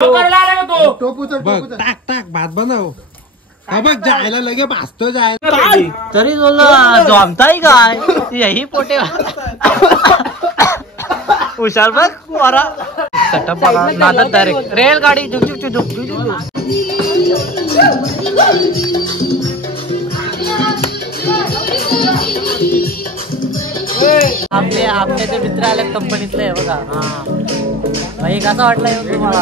टाक टाक भात बनव बघ जायला लगे भासतो जायला तरी तुला जमताय काय यही पोटे हुशार बघ पोरा सेटअप बघा नादत डायरेक्ट रेलगाडी झुक झुक झुक झुक झुक आपले ते मित्र आले कंपनीतले बघा भाई कसा वाटला येऊन तुम्हाला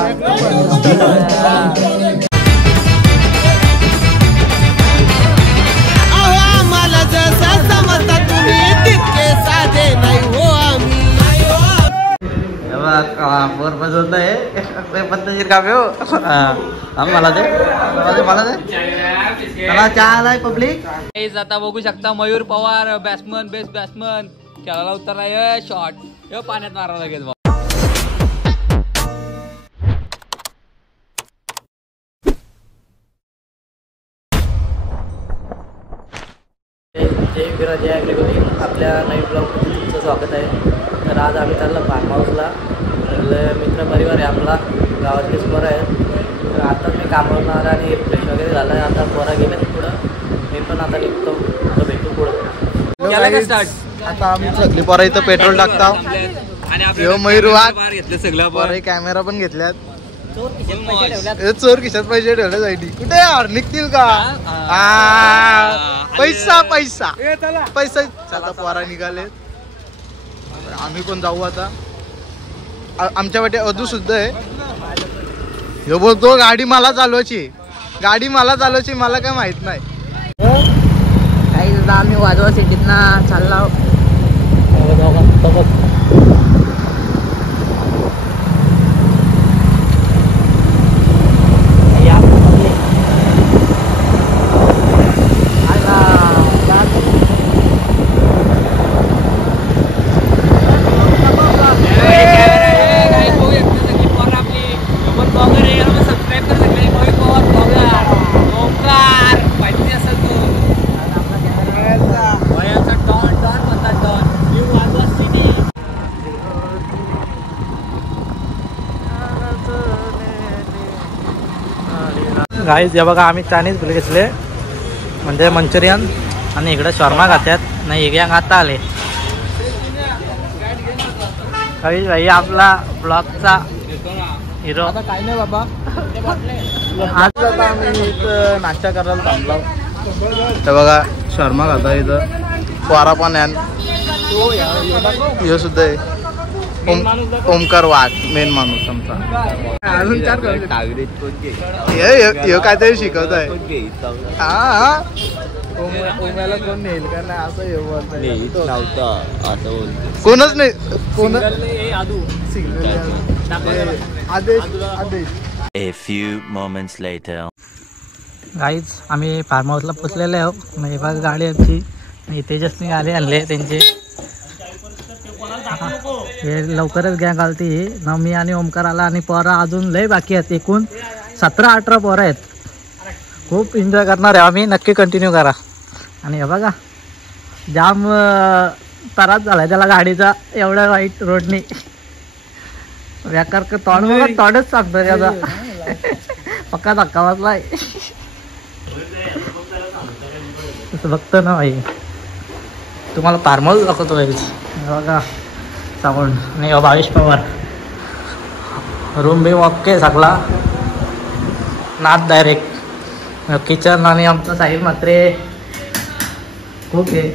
आम्हाला जसा समजता तुम्ही तितके साधे नाही हो आम्ही बोर बजवतोय पद्धतशीर काम हो मला दे मला दे मला चहा आलाय पब्लिक आता बघू शकता Mayur Pawar batsman best batsman खेळायला उतरलाय शॉट हे पाण्यात मारावं लागेल आपल्या नवीन ब्लॉगमध्ये तुमचं स्वागत आहे. तर आज आम्ही चाललो फार्म हाऊसला. तर मित्र परिवार आहे आपला, गावातलेच पोरं आहेत. तर आता मी कामावरून आला आणि फ्रेश वगैरे झालं आहे. आता पोरा गेले पुढं, मी पण आता निघतो, तर भेटू पुढं. आता आम्ही सगळी पोरं इथं पेट्रोल टाकता. मयूर वाघ घेतले सगळं पोरं, कॅमेरा पण घेतल्यात. चोर खिशात पैसे ठेवण्यासाठी कुठे यार निघतील का पैसा पैसा पैसा चला पोरा निघाले. आम्ही पण जाऊ आता. आमच्या वाटे अजून सुद्धा आहे. हे बोलतो गाडी मला चालवायची मला काय माहित नाही. काही सुद्धा आम्ही वाजवा सिटीत ना चालला. गाईज हे बघा आम्ही चायनीज फुले घेतले म्हणजे मंचुरियन आणि इकडे शॉर्मा खात्यात नाही इकडे आता आले. गाईज भाई आपला ब्लॉगचा हिरो. आता काय नाही बाबा, आज आता आम्ही इथं नाश्ता करायला थांबलो. तर बघा शर्मा खाता इथं पोरा पण हे सुद्धा आहे. ओमकार वाघ मेन माणूस आमचा. अजून चार काहीतरी शिकवत आहे. हा ओम्याला कोण नेईल का नाही असं कोणच नाही. कोण आदेश आदेश. A few moments later. Guys आम्ही फार्म हाऊसला पोचलेले आहोत. म्हणजे बघा गाडी आमची तेजस्वी गाडी आणले त्यांचे. हे लवकरच गॅंग आलती ना. मी आणि ओमकार आला आणि पोरं अजून लय बाकी आहेत. एकूण 17-18 पोरं आहेत. खूप एन्जॉय करणार आहे आम्ही. नक्की कंटिन्यू करा. आणि हे बघा जाम त्रास झाला त्याला गाडीचा एवढ्या वाईट रोडनी. व्याकार तोंडच सांगतो त्याचा पक्का धक्का बसलाय. तसं बघतो ना भाई, तुम्हाला फार्म हाऊस दाखवतो बघा. साऊंड आणि भावेश पवार रूम बी ओके सगळा नाद डायरेक्ट किचन. आणि आमचा साहिल मात्रे खूप आहे,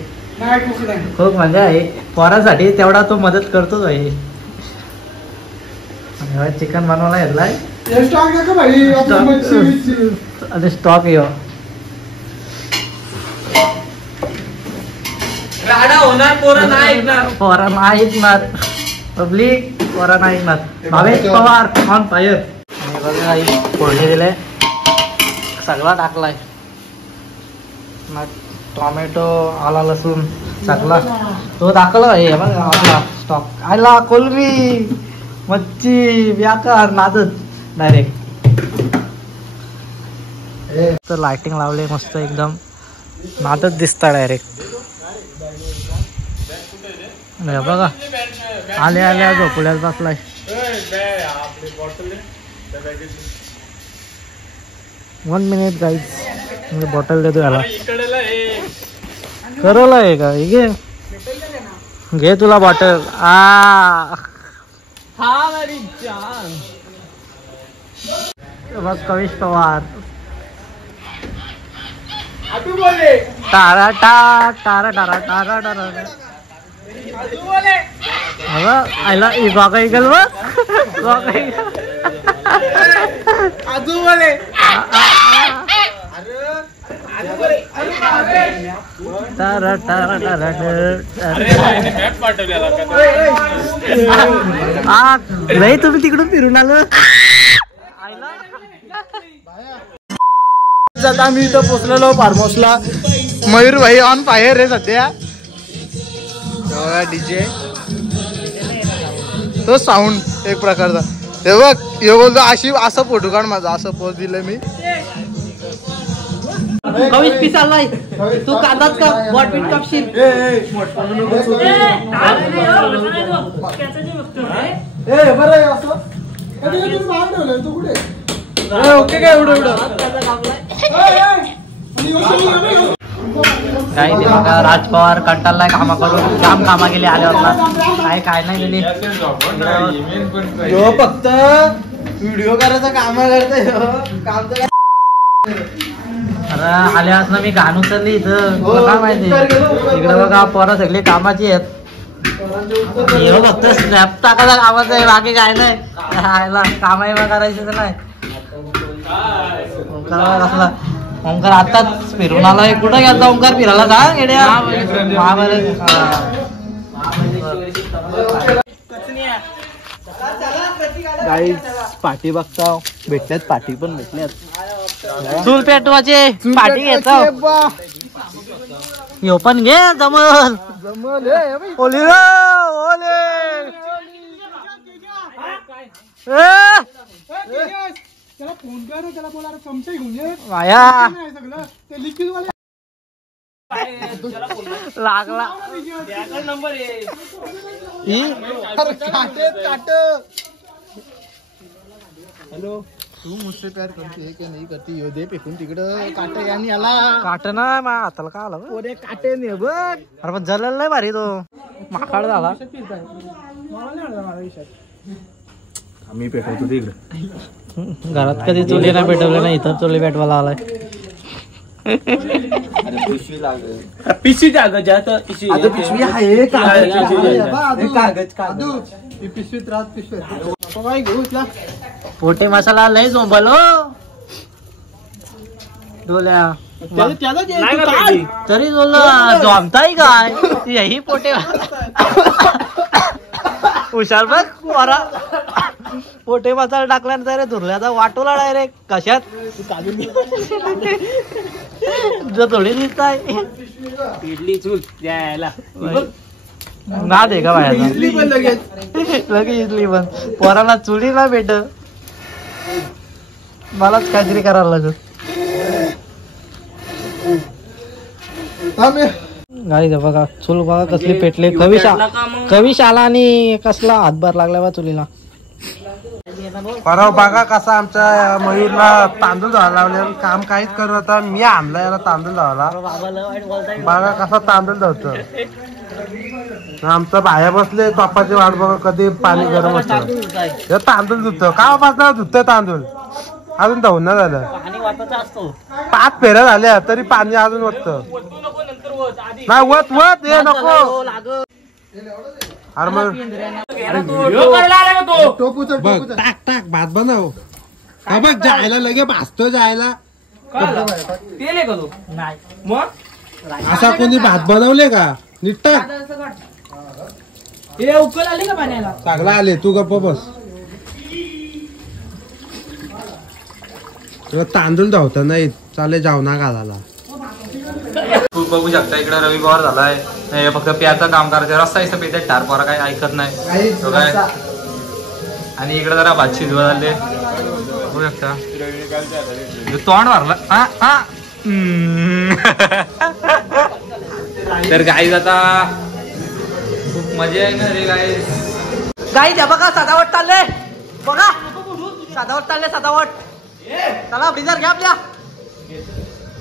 खूप मजा आहे. पोरासाठी तेवढा तो मदत करतोच भाई. चिकन बनवायला घेतलाय आणि स्टॉक येऊ पोरा नाही ऐकणार पब्लिक, पोरा नाही ऐकणार. Bhavesh Pawar on fire. बघा फोडणी दिले, सगळा टाकलाय. टोमॅटो आला लसूण सगळा तो टाकला. हे बघा आपला स्टॉक आला. कोलंबी मच्छी व्याकार नादत डायरेक्ट. तर लाइटिंग लावले मस्त एकदम नादत दिसता डायरेक्ट. बघा आले झोपड्यात बसलाय. 1 minute गाईज. मी बॉटल देतो याला. करवला आहे का? घे घे तुला बॉटल. बघ कविश पवार. टारा टा टारा टारा टारा टारा. आयला बघा इगल टारा टारा नाही तुम्ही तिकडून फिरून आलं. आता आम्ही इथं पोचलेलो फार्म हाऊसला. मयूर भाई ऑन फायर आहे सध्या. डीजे तो साऊंड एक प्रकारचा. हे बघ हे बोलतो अशी असं फोटो काढ माझा. असं पोच दिलं मी. कविश पिसालाय तू कांदाच का बॉटबीट कापशील. ओके काय एवढं एवढं काही ते बघा राज पवार कंटाळलाय कामा करून. काम कामा गेले आले होता. काय नाही गेली. फक्त व्हिडिओ करायचं काम करतोय. काम तर अरे आल्यास ना मी गाणं उचलली इथं. काय माहिती इकडे बघा पोरं सगळी कामाची आहेत. फक्त स्नॅप टाकायचा कामाचं आहे. बाकी काय नाही. कामही करायचं तर नाही. ओंकार आताच फिरून आलाय. कुठं गेलता ओंकार फिरायला? सांग येड्या. गाईज पाठी बघता भेटल्यात. पाठी पण भेटल्यात. चूल पेटवाचे पाठी घेतो. यो पण घे जमल. ओले ओले माया लागला. हॅलो तू मुझसे प्यार करती है क्या नहीं करती? यो दे फेकून तिकडं. काटे आणि आला काट ना मा हाताला का आला. ओरे काटे नाही बघ. अरे पण जळलेला नाही भारी तो. माकाड झाला. आम्ही पेटवतो तिकडे. घरात कधी चुली नाही पेटवले नाही. इथं चुली पेटवायला आलाय. पिशवी जात पिशवी आहे. पिशवीत राहत पिशवीत घेऊ. पोटे मसाला लय झोंबल हो डोल्या. तरी बोलला जमताय काय यही पोटे. हुशार बघ पोरा. पोटे मसाला टाकल्यानंतर धुरल्याचा वाटोला डायरेक्ट कशात जो थोडी दिसताय. इडली चूल द्यायला ना दे का बाहेर. लगेच इडली पण पोराला चुली ना भेट. मलाच काहीतरी करायला लागत. गाडी बघा चूल बघा कसली पेटले. कविश आला आणि कसला हातभार लागला बा चुलीला. परवा बघा कसा आमच्या मयूरला तांदूळ धुवायला लावले. काम काहीच करत होता. मी आणला याला तांदूळ धुवायला. बघा कसा तांदूळ धुतो. आमचा बाया बसले पापाची वाट बघा कधी पाणी गरम असतं. तांदूळ धुतो का बाबा धुतोय तांदूळ. अजून धावून नाही झालं. 5 फेऱ्या झाल्या तरी पाणी अजून वाटतं. नाही वत वत हे नको. अरे मग बघ टाक टाक भात बनव. हा बघ जायला लगे भाजतो जायला. असा कोणी भात बनवले का? नीट टाक. उकल आले का पाण्याला? चांगला आले. तू गप्प बस. तांदूळ धावता नाही चाले जावना घालायला. खूप बघू शकता इकडे रवी पवार झालाय. फक्त प्याचं काम करायचं. रस्ता इथं पेते टार पोरा काही ऐकत नाही. काय आणि इकडे जरा भात शिजवा झाले बघू शकता. तोंड भरला. तर गाईज आता खूप मजा आहे ना रे गाईज. गाई द्या बघा सजावट चालले बघा. सजावट चालले सजावट. चला ब्रिजर घ्या आपल्या.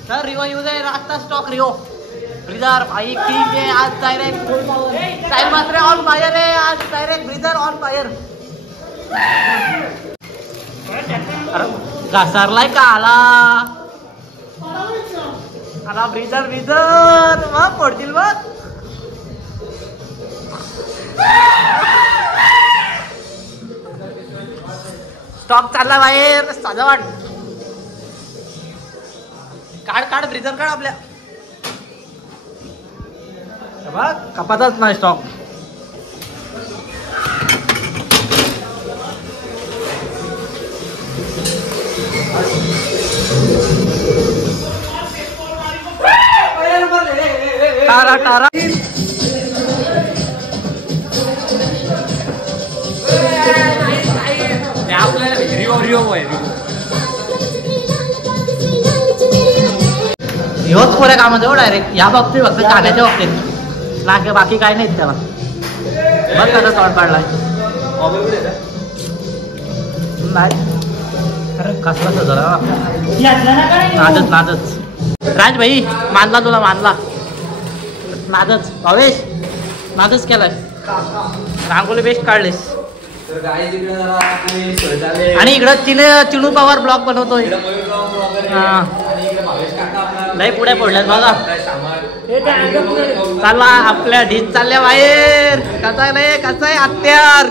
सर रिओ यूज आहे आजचा स्टॉक रिओ ब्रिजर भाई ठीक आहे. आज डायरेक्ट टाइम मात्र ऑन फायर आहे. आज डायरेक्ट ब्रिजर ऑन फायर. घसरलाय का आला आला ब्रिजर ब्रिजर मग पडतील बघ. स्टॉक चालला बाहेर. सजावट काढ काढ ब्रिजर काढ आपल्या. बघ कपातच नाही स्टॉक. टारा टारा आपल्याला रिओ रिओ आहे. ह्योच पुऱ्या कामात हो डायरेक्ट. या बाबतीत फक्त गाण्याच्या बाबतीत ना बाकी काय नाही त्याला. बघ कसा तोंड काढलाय. नाही अरे कसला सजरा नादच नादच. राज भाई मानला तुला मानला. नादच भावेश नादच केलाय. रांगोली बेस्ट काढलीस. आणि इकडं तिने चिनू पवार ब्लॉग बनवतोय. लय पुढे पडल्यात बघा. चालला आपल्या ढीत चालल्या बाहेर. कसा आहे कसा आहे हत्यार.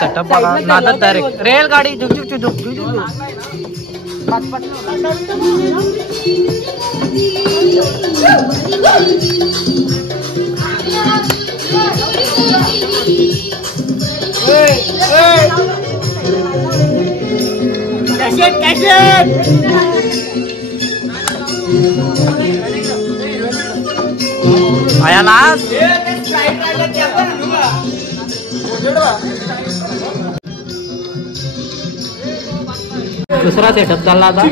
सेटअप बघा नादत डायरेक्ट. रेलगाडी झुक झुक झुक झुक झुक. आया नाच. दुसरा सेटअप चालला आता.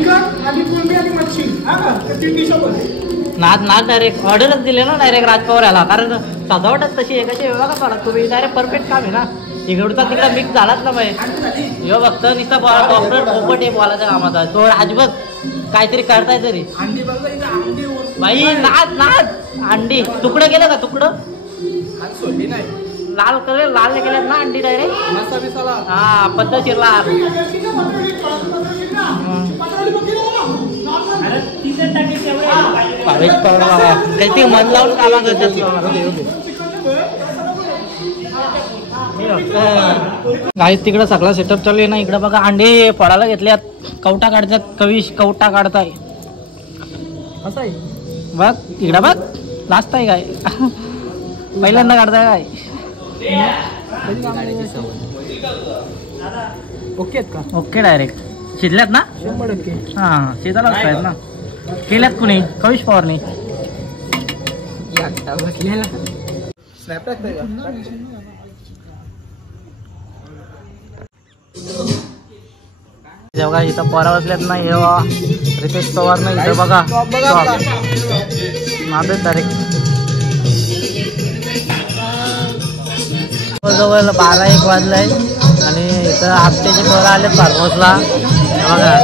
नाच नाच डायरेक्ट ऑर्डरच दिले ना डायरेक्ट राजपवार याला. कारण सजावटच तशी आहे. कशी बघा पडा तुम्ही डायरेक्ट परफेक्ट काम आहे ना. इकडचा तिकडा मिक्स झालाच ना पाहिजे. यो फक्त नुसता डॉक्टर पोपट आहे बोलायच्या कामाचा. तो राजबग काहीतरी करताय तरी. बाई नाच नाच. अंडी तुकडं केलं का तुकडं. लाल कलर लाल केल्यात ना अंडी डायरेक्ट. हा पद्धतशीर लाल. भावेश पवार काहीतरी मन लावून कामा करतात. गाईस तिकडं सगळा सेटअप चालू आहे ना. इकडं बघा अंडे पडायला घेतल्यात. कवटा काढतात. कविश कवटा काढताय. असं आहे बघ तिकडं बघ. लास्ट आहे काय पहिल्यांदा काढताय काय. ओके का. ओके डायरेक्ट शिजल्यात ना. 100% हा शिजायला आहेत ना. केल्यात कुणी कविश पवारने. जेव्हा इथं पोरा बसल्यात ना. हे रितेश पवार ना इथं बघा नादच डायरेक्ट. जवळ 12-1 वाजलाय आणि इथं आपटेचे पोरं आले फार्महाऊसला बघा.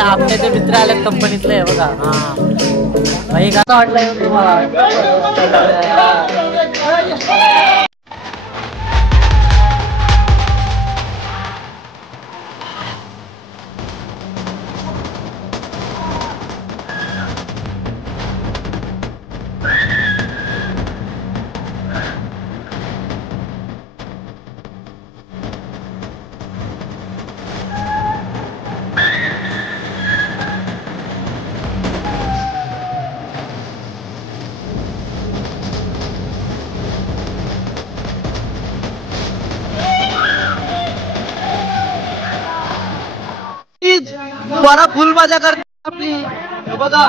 आपले मित्र आले कंपनीतले बघा. हा भाई कसं वाटलंय तुम्हाला. पोरा फुल मजा करते आपली. हे बघा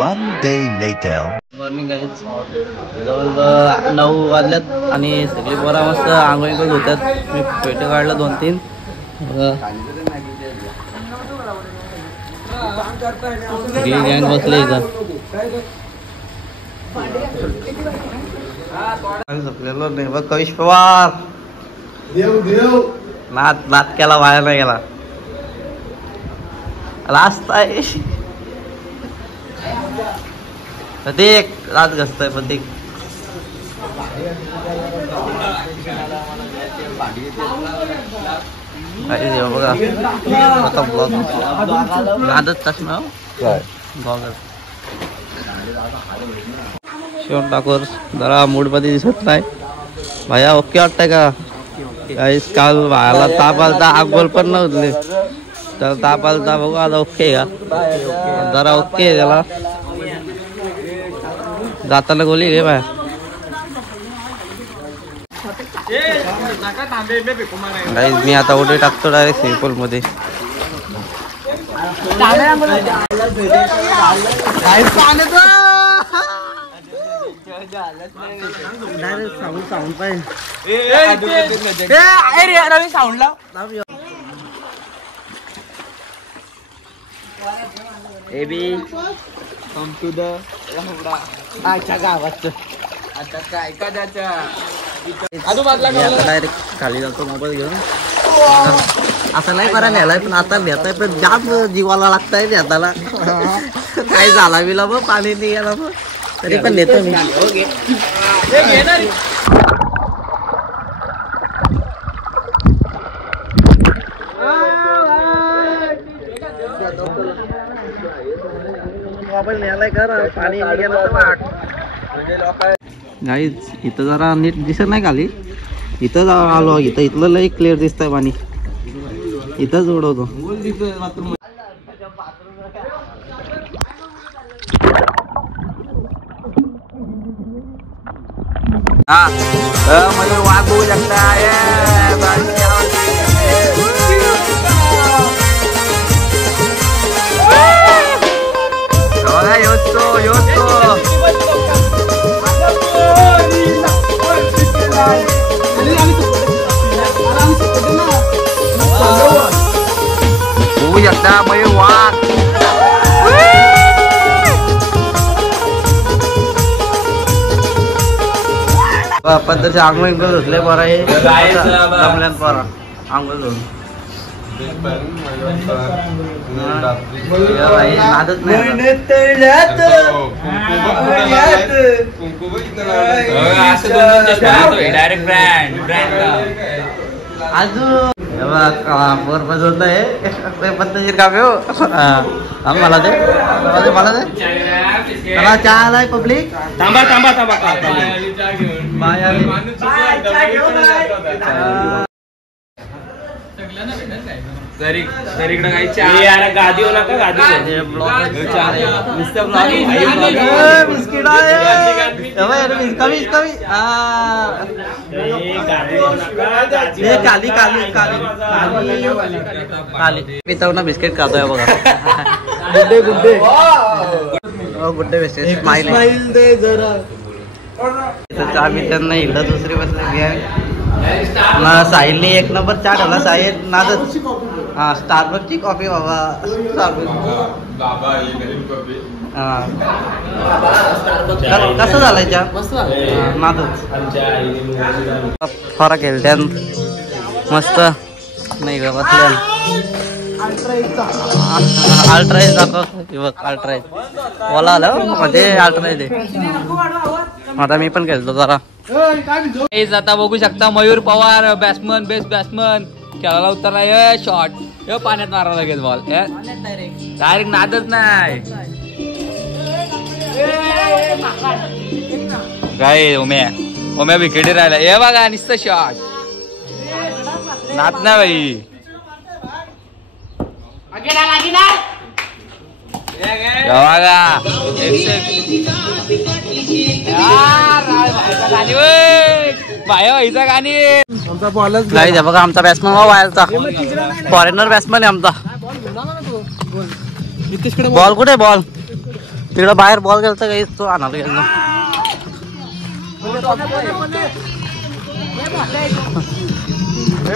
One day later. Morning guys. जवळजवळ 9 वाजल्यात आणि सगळी पोरा मस्त आंघोळी करून होत्यात. मी पेटे काढलं 2-3. सगळी गँग बसले इथं. झोपलेलो नाही बघ. कविश पवार नात केला, वाया नाही गेला. लास्ट आहे प्रतीक. रात घसतोय प्रतीक. बघा आता ब्लॉग आदत चष्मा ब्लॉगर शिवम ठाकूर जरा मूड मध्ये दिसत नाही. भाया ओके वाटतंय का? काहीच काल भायाला ताप आलता, आगोल पण नव्हते तर ताप आलता. बघू आता ओके का? जरा ओके त्याला. जाताना गोली घे बाय. मी आता उडी टाकतो डायरेक्ट स्विमिंग पूल मध्ये. साऊंड डायरेक्ट खाली जातो मोबाईल घेऊन. असं नाही करा न्यायलाय पण आता नेताय पण जाम जीवाला लागताय नेताला. काय झाला बिला मग पाणी नाही गेला मग तरी पण नेतो मी. मोबाईल न्यायलाय कर पाणी गेलं तर. गाईज इथं जरा नीट दिसत नाही खाली. इथं आलो. इथलं लई क्लिअर दिसतंय पाणी. इथंच उडवतो. हा म्हणजे वाघ बघू शकता. बघू शकता मयूर वाघ. पद्धतीचे आंघोळ धुतले बरं आहे. जमल्यान बरं आंघोळ धुवून नादच नाही. अजून बरोबर होत आहे. पद्धतशीर काम आहे. मला दे मला दे. मला चहा आलाय पब्लिक. थांबा थांबा थांबा. गादी हो नका. गादी बिस्किट आहे कमी कमी. काली काली काली काली. मी तर ना बिस्किट खातोय बघा. गुड्डे गुड्डे. गुड्डे बेस्ट स्माइल दे जरा चाबी त्यांना इकडं दुसरी बसली ना साहिलने एक नंबर चहा ठेवला. साहिल नादच हा स्टारबक्सची कॉफी बाबा. कसं झालंय चहा नादच फरक केल त्यान मस्त नाही का बसल्या. अल्ट्राईज दाखव बघ अल्ट्राईज ओला आलं म्हणजे अल्ट्राईज आहे. आता मी पण खेळतो जरा. आता बघू शकता Mayur Pawar batsman best batsman खेळायला उतरला. शॉट पाण्यात मारावं लागेल बॉल डायरेक्ट नादच नाही काय. ओम्या विकेटी राहिला. हे बघा नुसतं शॉट नाद नाही बाई. बघा आमचा बॅट्समन वायरचा फॉरेनर बॅट्समन आहे आमचा. बॉल कुठे बॉल तिकडं बाहेर बॉल गेलता काही तो आणायला गेला.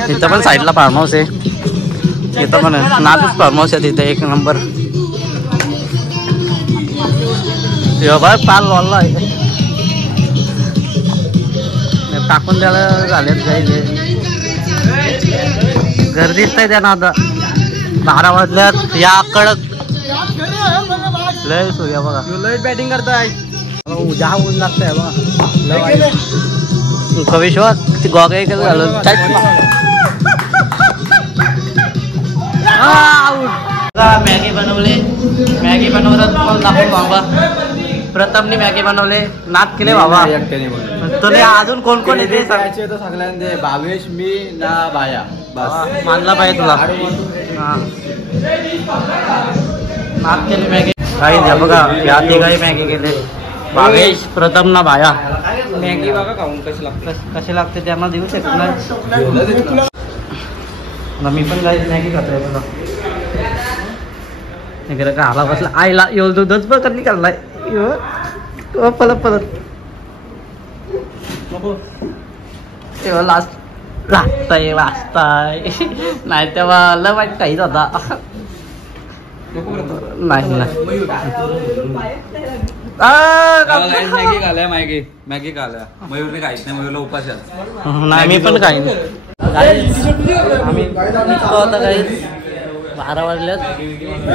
तिथं पण साईडला फार्म हाऊस आहे. तिथं पण नादच फार्म हाऊस आहे तिथे एक नंबर. पाल बॉलला टाकून द्यायला झालेत जायचे. गर्दीच नाही त्यांना आता 12 वाजल्यात या कडक लय सूर्या बघा लय बॅटिंग करताय. उद्या ऊन लागतंय बघा. कविश्वर गोगे झालं मॅगी बनवले. मॅगी बनवलं दाखवून बाबा. प्रथमने मॅगी बनवले. नाद केले बाबा. तुला अजून कोण कोण येते सगळ्यांचे भावेश मी ना बाया बस मानला पाहिजे तुला. नाद केले मॅगी काही बघा या तिघाही मॅगी केले. भावेश प्रथम ना बाया. मॅगी बघा खाऊन कशी लागते त्यांना देऊ शकत नाही. मी पण काही मॅगी खातोय बघा. इकडे का आला बसला आईला येऊ दूधच बघ कधी काढलाय पलत पलत. तेव्हा लागताय नाही तेव्हा लय वाईट काहीच होता नाही. Maggi खाल्या Maggi खाल्या. मयूरने काहीच नाही. मयूरला उपास नाही मी पण काही आम्ही निघतो आता काही 12 वाजल्यात.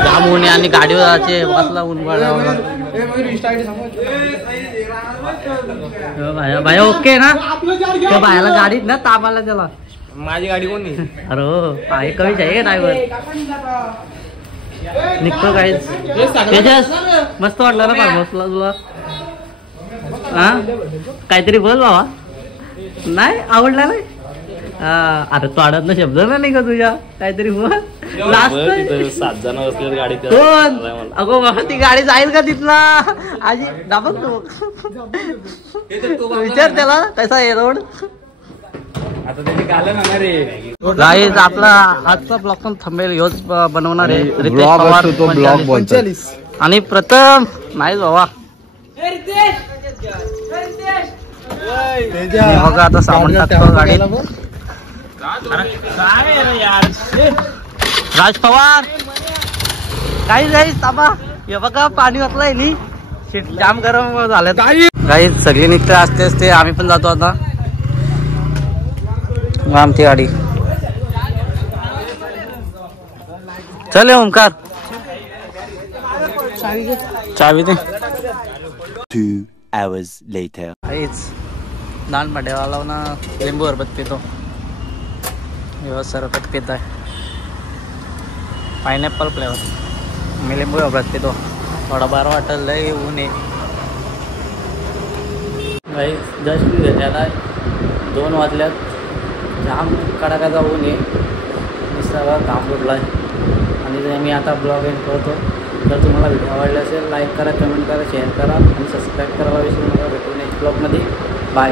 जाम ऊन आणि गाडीवर जायचे बसला ऊन भाई ओके ना त्या बायाला गाडीत ना ताप आला त्याला. माझी गाडी कोण नाही. अरे आहे कमीच आहे ड्रायव्हर. निघतो काहीच तेजस मस्त वाटलं ना फार्महाऊसला तुला. हा काहीतरी बोल बाबा. नाही आवडला नाही. अरे तोडत ना शब्द नाही का तुझ्या काहीतरी बोल. 7 जण असले गाडी कोण अगो बाबा ती गाडी जाईल का तिथला आजी दाबत विचार त्याला कसा आहे रोड. आता त्यांनी कालं ना रे. गाईज आपला आजचा ब्लॉग पण थांबेल ह्योच बनवणार आहे रितेश पवार 45 आणि प्रथम नाही बाबा. बघा आता सामान टाकतो गाडीत. राज पवार काही जाईस ताबा. हे बघा पाणी वाचलाय नी जाम गरम झालं. काही सगळी निघते असते असते. आम्ही पण जातो आता आमची गाडी. चल ओमकार चावी दे. 2 hours later. दान पाट्यावाला ना लिंबू सरबत पितो. सरबत पित आहे पायनॅपल फ्लेवर. मी लिंबू सरबत पितो. थोडा बरं वाटेल लय ऊन आहे. काही जस्ट मी घेतलेला 2 वाजल्यात. जाम कडाक्याचा ऊन आहे. मी सगळं काम उरला आहे आणि मी आता ब्लॉग एंड करतो. जर तुम्हाला व्हिडिओ आवडला असेल लाईक करा कमेंट करा शेअर करा आणि सबस्क्राईब करायला विसरू नका. भेटू नेक्स्ट ब्लॉगमध्ये. बाय.